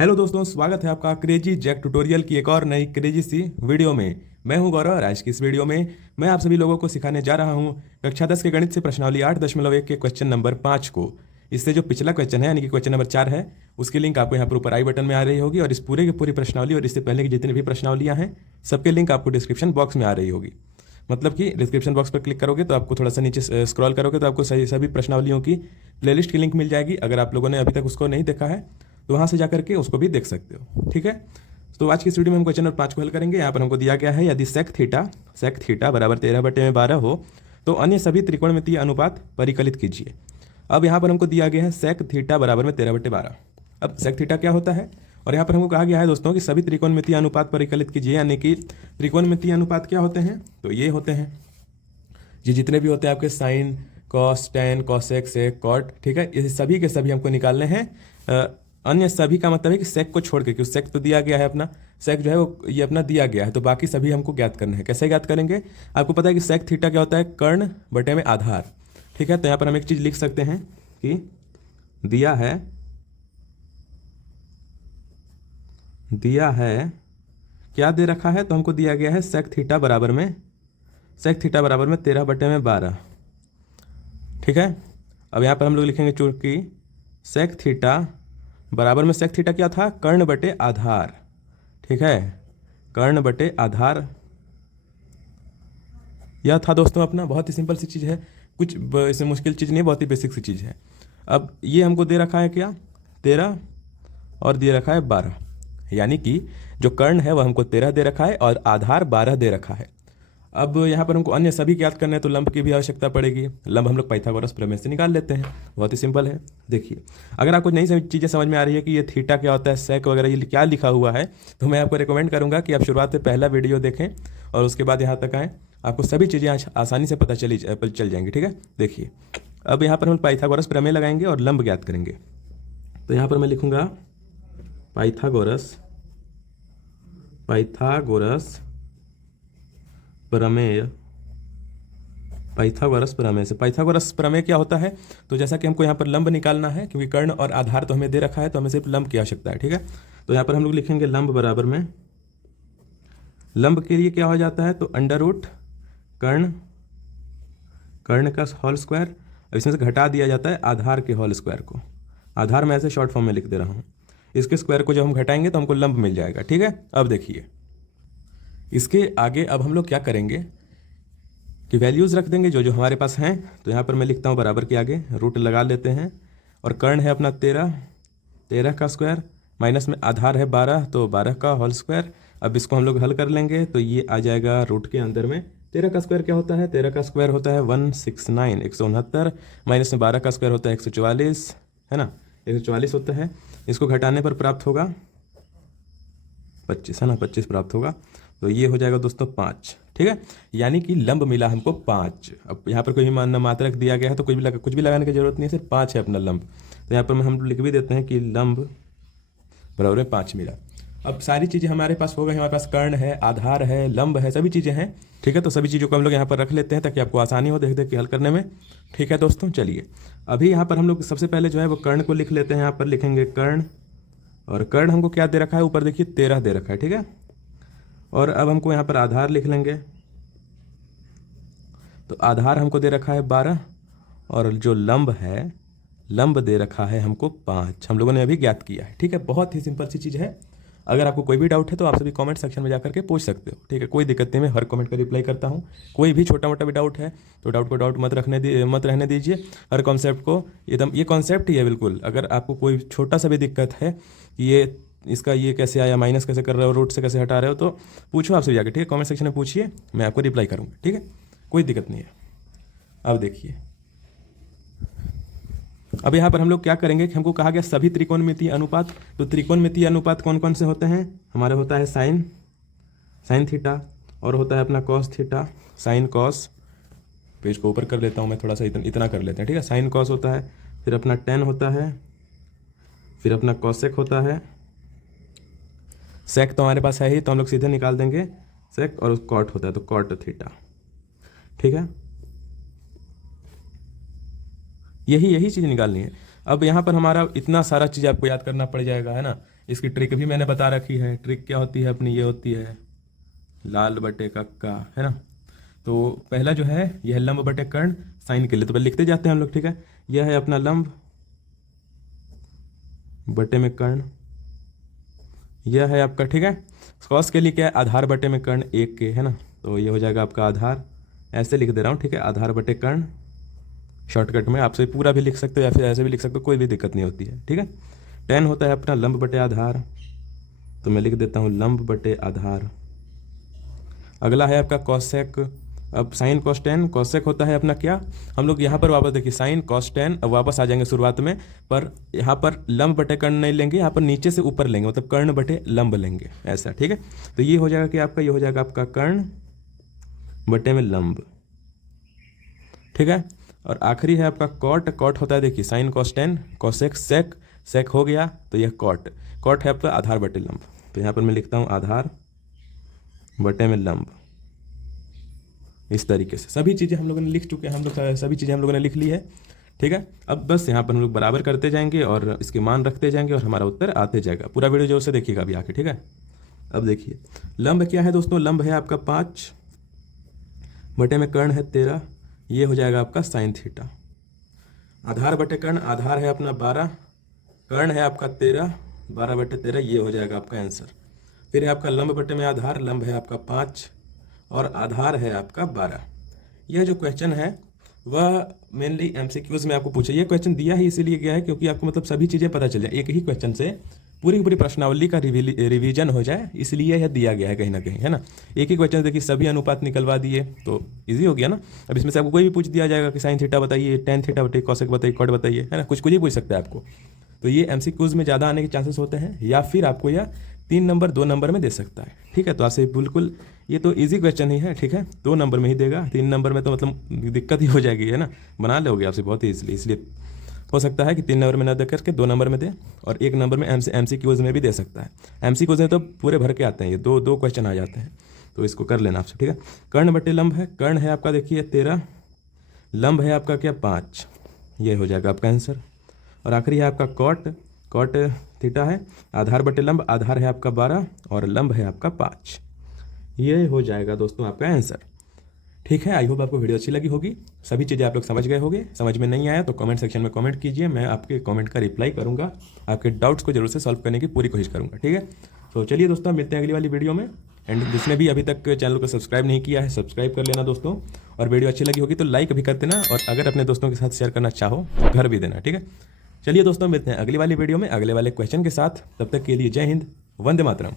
Hello दोस्तों, स्वागत है आपका क्रेजी जैक ट्यूटोरियल की एक और नई क्रेजी सी वीडियो में। मैं हूं गौरव और आज की इस वीडियो में मैं आप सभी लोगों को सिखाने जा रहा हूं कक्षा 10 के गणित से प्रश्नावली 8.1 के क्वेश्चन नंबर 5 को। इससे जो पिछला क्वेश्चन है यानी कि क्वेश्चन नंबर 4 है, उसकी लिंक आपको यहाँ पर ऊपर आई बटन में आ रही होगी और इस पूरे की पूरी प्रश्नावली और इससे पहले की जितनी भी प्रश्नावलियाँ हैं सबके लिंक आपको डिस्क्रिप्शन बॉक्स में आ रही होगी। मतलब कि डिस्क्रिप्शन बॉक्स पर क्लिक करोगे तो आपको थोड़ा सा नीचे स्क्रॉल करोगे तो आपको सभी प्रश्नावलियों की प्लेलिस्ट की लिंक मिल जाएगी। अगर आप लोगों ने अभी तक उसको नहीं देखा है तो वहाँ से जाकर के उसको भी देख सकते हो। ठीक है, तो आज की इस वीडियो में हम क्वेश्चन नंबर 5 को हल करेंगे। यहाँ पर हमको दिया गया है यदि सेक थीटा बराबर 13/12 हो तो अन्य सभी त्रिकोणमितीय अनुपात परिकलित कीजिए। अब यहाँ पर हमको दिया गया है सेक थीटा बराबर में 13/12। अब सेक थीटा क्या होता है और यहाँ पर हमको कहा गया है दोस्तों कि सभी त्रिकोणमितीय अनुपात परिकलित कीजिए, यानी कि त्रिकोणमितीय अनुपात क्या होते हैं तो ये होते हैं जी जितने भी होते हैं आपके साइन, कॉस, टेन, कॉसेक, सेक, कॉट। ठीक है, ये सभी के सभी हमको निकालने हैं। अन्य सभी का मतलब है कि सेक को छोड़ के, क्योंकि सेक तो दिया गया है अपना, सेक जो है वो ये अपना दिया गया है, तो बाकी सभी हमको ज्ञात करने हैं। कैसे ज्ञात करेंगे? आपको पता है कि सेक थीटा क्या होता है? कर्ण बटे में आधार। ठीक है, तो यहाँ पर हम एक चीज लिख सकते हैं कि दिया है क्या दे रखा है, तो हमको दिया गया है सेक थीटा बराबर में 13/12। ठीक है, अब यहाँ पर हम लोग लिखेंगे चूंकि सेक थीटा बराबर में, सेक थीटा क्या था? कर्ण बटे आधार। ठीक है, कर्ण बटे आधार यह था दोस्तों अपना। बहुत ही सिंपल सी चीज़ है, कुछ इसमें मुश्किल चीज़ नहीं, बहुत ही बेसिक सी चीज़ है। अब ये हमको दे रखा है क्या? 13 और दे रखा है 12, यानी कि जो कर्ण है वह हमको 13 दे रखा है और आधार 12 दे रखा है। अब यहाँ पर हमको अन्य सभी ज्ञात करने हैं तो लंब की भी आवश्यकता पड़ेगी। लंब हम लोग पाइथागोरस प्रमेय से निकाल लेते हैं, बहुत ही सिंपल है। देखिए, अगर आपको नई चीज़ें समझ में आ रही है कि ये थीटा क्या होता है, सेक वगैरह ये क्या लिखा हुआ है, तो मैं आपको रिकमेंड करूँगा कि आप शुरुआत से पहला वीडियो देखें और उसके बाद यहाँ तक आएँ, आपको सभी चीज़ें आसानी से पता चल जाएंगी। ठीक है, देखिए अब यहाँ पर हम पाइथागोरस प्रमेय लगाएंगे और लंब ज्ञात करेंगे। तो यहाँ पर मैं लिखूँगा पाइथागोरस प्रमेय। पाइथागोरस प्रमेय क्या होता है? तो जैसा कि हमको यहाँ पर लंब निकालना है, क्योंकि कर्ण और आधार तो हमें दे रखा है, तो हमें सिर्फ लंब की आवश्यकता है। ठीक है, तो यहाँ पर हम लोग लिखेंगे लंब बराबर में, लंब के लिए क्या हो जाता है तो अंडर रूट कर्ण का होल स्क्वायर, इसमें से घटा दिया जाता है आधार के होल स्क्वायर को। आधार मैं ऐसे शॉर्ट फॉर्म में लिख दे रहा हूँ, इसके स्क्वायर को जब हम घटाएंगे तो हमको लंब मिल जाएगा। ठीक है, अब देखिए इसके आगे अब हम लोग क्या करेंगे कि वैल्यूज़ रख देंगे जो जो हमारे पास हैं। तो यहाँ पर मैं लिखता हूँ बराबर के आगे रूट लगा लेते हैं, और कर्ण है अपना 13 का स्क्वायर, माइनस में आधार है 12 तो 12 का होल स्क्वायर। अब इसको हम लोग हल कर लेंगे तो ये आ जाएगा रूट के अंदर में 13 का स्क्वायर क्या होता है? 13 का स्क्वायर होता है 169 169, माइनस में 12 का स्क्वायर होता है 144, है ना, 144 होता है। इसको घटाने पर प्राप्त होगा 25, है ना, 25 प्राप्त होगा। तो ये हो जाएगा दोस्तों 5। ठीक है, यानी कि लंब मिला हमको 5। अब यहाँ पर कोई भी मात्रक दिया गया है तो कुछ भी लगाने की जरूरत नहीं है, सिर्फ 5 है अपना लंब। तो यहाँ पर हम लिख भी देते हैं कि लंब बराबर में 5 मिला। अब सारी चीज़ें हमारे पास हो गई, हमारे पास कर्ण है, आधार है, लंब है, सभी चीज़ें हैं। ठीक है, तो सभी चीज़ों को हम लोग यहाँ पर रख लेते हैं ताकि आपको आसानी हो देख के हल करने में। ठीक है दोस्तों, चलिए अभी यहाँ पर हम लोग सबसे पहले जो है वो कर्ण को लिख लेते हैं। यहाँ पर लिखेंगे कर्ण, और कर्ण हमको क्या दे रखा है? ऊपर देखिए 13 दे रखा है। ठीक है, और अब हमको यहाँ पर आधार लिख लेंगे, तो आधार हमको दे रखा है 12, और जो लंब है, लंब दे रखा है हमको 5। हम लोगों ने अभी ज्ञात किया है। ठीक है, बहुत ही सिंपल सी चीज़ है। अगर आपको कोई भी डाउट है तो आप सभी कमेंट सेक्शन में जाकर के पूछ सकते हो। ठीक है, कोई दिक्कत नहीं, मैं हर कमेंट का रिप्लाई करता हूँ। कोई भी छोटा मोटा भी डाउट है तो डाउट को डाउट मत रहने दीजिए। हर कॉन्सेप्ट को एकदम ये कॉन्सेप्ट ही है बिल्कुल। अगर आपको कोई छोटा सा भी दिक्कत है कि ये इसका ये कैसे आया, माइनस कैसे कर रहे हो, रूट से कैसे हटा रहे हो, तो पूछो आपसे जाकर। ठीक है, कमेंट सेक्शन में पूछिए, मैं आपको रिप्लाई करूँगा। ठीक है, कोई दिक्कत नहीं है। अब देखिए, अब यहाँ पर हम लोग क्या करेंगे कि हमको कहा गया सभी त्रिकोणमितीय अनुपात। तो त्रिकोणमितीय अनुपात कौन कौन से होते हैं? हमारा होता है साइन थीटा, और होता है अपना cos theta, sine cos. Page को ऊपर कर लेता हूँ मैं थोड़ा सा, इतना कर लेते हैं। ठीक है, साइन कॉस होता है, फिर अपना टेन होता है, फिर अपना कॉसेक होता है। सेक तो हमारे पास है ही, तो हम लोग सीधे निकाल देंगे सेक, और कॉट होता है तो कॉट थीटा। ठीक है, यही चीज़ निकालनी है। अब यहाँ पर हमारा इतना सारा चीज़ आपको याद करना पड़ जाएगा, है ना। इसकी ट्रिक भी मैंने बता रखी है। ट्रिक क्या होती है अपनी, ये होती है लाल बटे कक्का, है ना। तो पहला जो है यह है लंब बटे कर्ण साइन के लिए, तो पहले लिखते जाते हैं हम लोग, ठीक है। यह है अपना लंब बटे में कर्ण, यह है आपका, ठीक है। कॉस के लिए क्या है, आधार बटे में कर्ण 1 के, है ना। तो ये हो जाएगा आपका आधार, ऐसे लिख दे रहा हूँ, ठीक है। आधार बटे कर्ण, शॉर्टकट में आपसे पूरा भी लिख सकते हो या फिर ऐसे भी लिख सकते हो, कोई भी दिक्कत नहीं होती है, ठीक है। tan होता है अपना लंब बटे आधार, तो मैं लिख देता हूँ लंब बटे आधार। अगला है आपका कॉसेक। अब साइन कॉस टेन, कॉसेक होता है अपना क्या, हम लोग यहाँ पर वापस देखिए साइन कॉस टेन, अब वापस आ जाएंगे शुरुआत में, पर यहाँ पर लंब बटे कर्ण नहीं लेंगे, यहाँ पर नीचे से ऊपर लेंगे, मतलब कर्ण बटे लंब लेंगे, ऐसा, ठीक है। तो ये हो जाएगा कि आपका, ये हो जाएगा आपका कर्ण बटे में लंब, ठीक है। और आखिरी है आपका कॉट। कॉट होता है देखिए sine cos tan, cosec sec, sec हो गया तो यह कॉट। कॉट है आपका आधार बटे लंब, तो यहाँ पर मैं लिखता हूँ आधार बटे में लंब। इस तरीके से सभी चीज़ें हम लोगों ने लिख चुके हैं, हम लोग सभी चीज़ें हम लोगों ने लिख ली है, ठीक है। अब बस यहाँ पर हम लोग बराबर करते जाएंगे और इसके मान रखते जाएंगे और हमारा उत्तर आते जाएगा। पूरा वीडियो जोर से देखिएगा अभी आके, ठीक है। अब देखिए लंब क्या है दोस्तों, लंब है आपका 5 बटे में कर्ण है 13, ये हो जाएगा आपका साइन थीटा। आधार बटे कर्ण, आधार है अपना 12, कर्ण है आपका 13, 12 बटे 13, ये हो जाएगा आपका आंसर। फिर है आपका लंब बटे में आधार, लंब है आपका 5 और आधार है आपका 12। यह जो क्वेश्चन है वह मेनली एमसीक्यूज में आपको पूछा, ये क्वेश्चन दिया ही इसीलिए गया है क्योंकि आपको मतलब सभी चीज़ें पता चल जाए, एक ही क्वेश्चन से पूरी की पूरी प्रश्नावली का रिवीजन हो जाए, इसलिए यह दिया गया है कहीं ना कहीं, है ना। एक ही क्वेश्चन देखिए सभी अनुपात निकलवा दिए तो इजी हो गया ना। अब इसमें से आपको कोई भी पूछ दिया जाएगा कि साइन थीटा बताइए, टेन थीटा बताइए, कॉसेक बताइए, कॉट बताइए, है ना, कुछ ही पूछ सकता है आपको। तो ये एमसीक्यूज में ज़्यादा आने के चांसेस होते हैं, या फिर आपको यह 3 नंबर 2 नंबर में दे सकता है, ठीक है। तो आपसे बिल्कुल ये तो इजी क्वेश्चन ही है, ठीक है। 2 नंबर में ही देगा, 3 नंबर में तो मतलब दिक्कत ही हो जाएगी, है ना, बना लोगे आपसे बहुत ही इसलिए हो सकता है कि 3 नंबर में ना दे करके 2 नंबर में दे, और 1 नंबर में एमसीक्यूज में भी दे सकता है। एमसीक्यूज में तो पूरे भर के आते हैं, ये दो क्वेश्चन आ जाते हैं, तो इसको कर लेना आपसे, ठीक है। कर्ण बटे लंब है, कर्ण है आपका देखिए 13, लंब है आपका क्या 5, ये हो जाएगा आपका आंसर। और आखिरी है आपका कॉट, कॉट थीटा है, आधार बटे लंब, आधार है आपका 12 और लंब है आपका 5, ये हो जाएगा दोस्तों आपका आंसर, ठीक है। आई होप आपको वीडियो अच्छी लगी होगी, सभी चीज़ें आप लोग समझ गए होंगे। समझ में नहीं आया तो कमेंट सेक्शन में कमेंट कीजिए, मैं आपके कमेंट का रिप्लाई करूंगा, आपके डाउट्स को जरूर से सॉल्व करने की पूरी कोशिश करूंगा, ठीक है। तो चलिए दोस्तों मिलते हैं अगली वाली वीडियो में। एंड जिसने भी अभी तक चैनल को सब्सक्राइब नहीं किया है सब्सक्राइब कर लेना दोस्तों, और वीडियो अच्छी लगी होगी तो लाइक भी कर देना, और अगर अपने दोस्तों के साथ शेयर करना चाहो तो घर भी देना, ठीक है। चलिए दोस्तों मिलते हैं अगली वाली वीडियो में अगले वाले क्वेश्चन के साथ, तब तक के लिए जय हिंद, वंदे मातरम।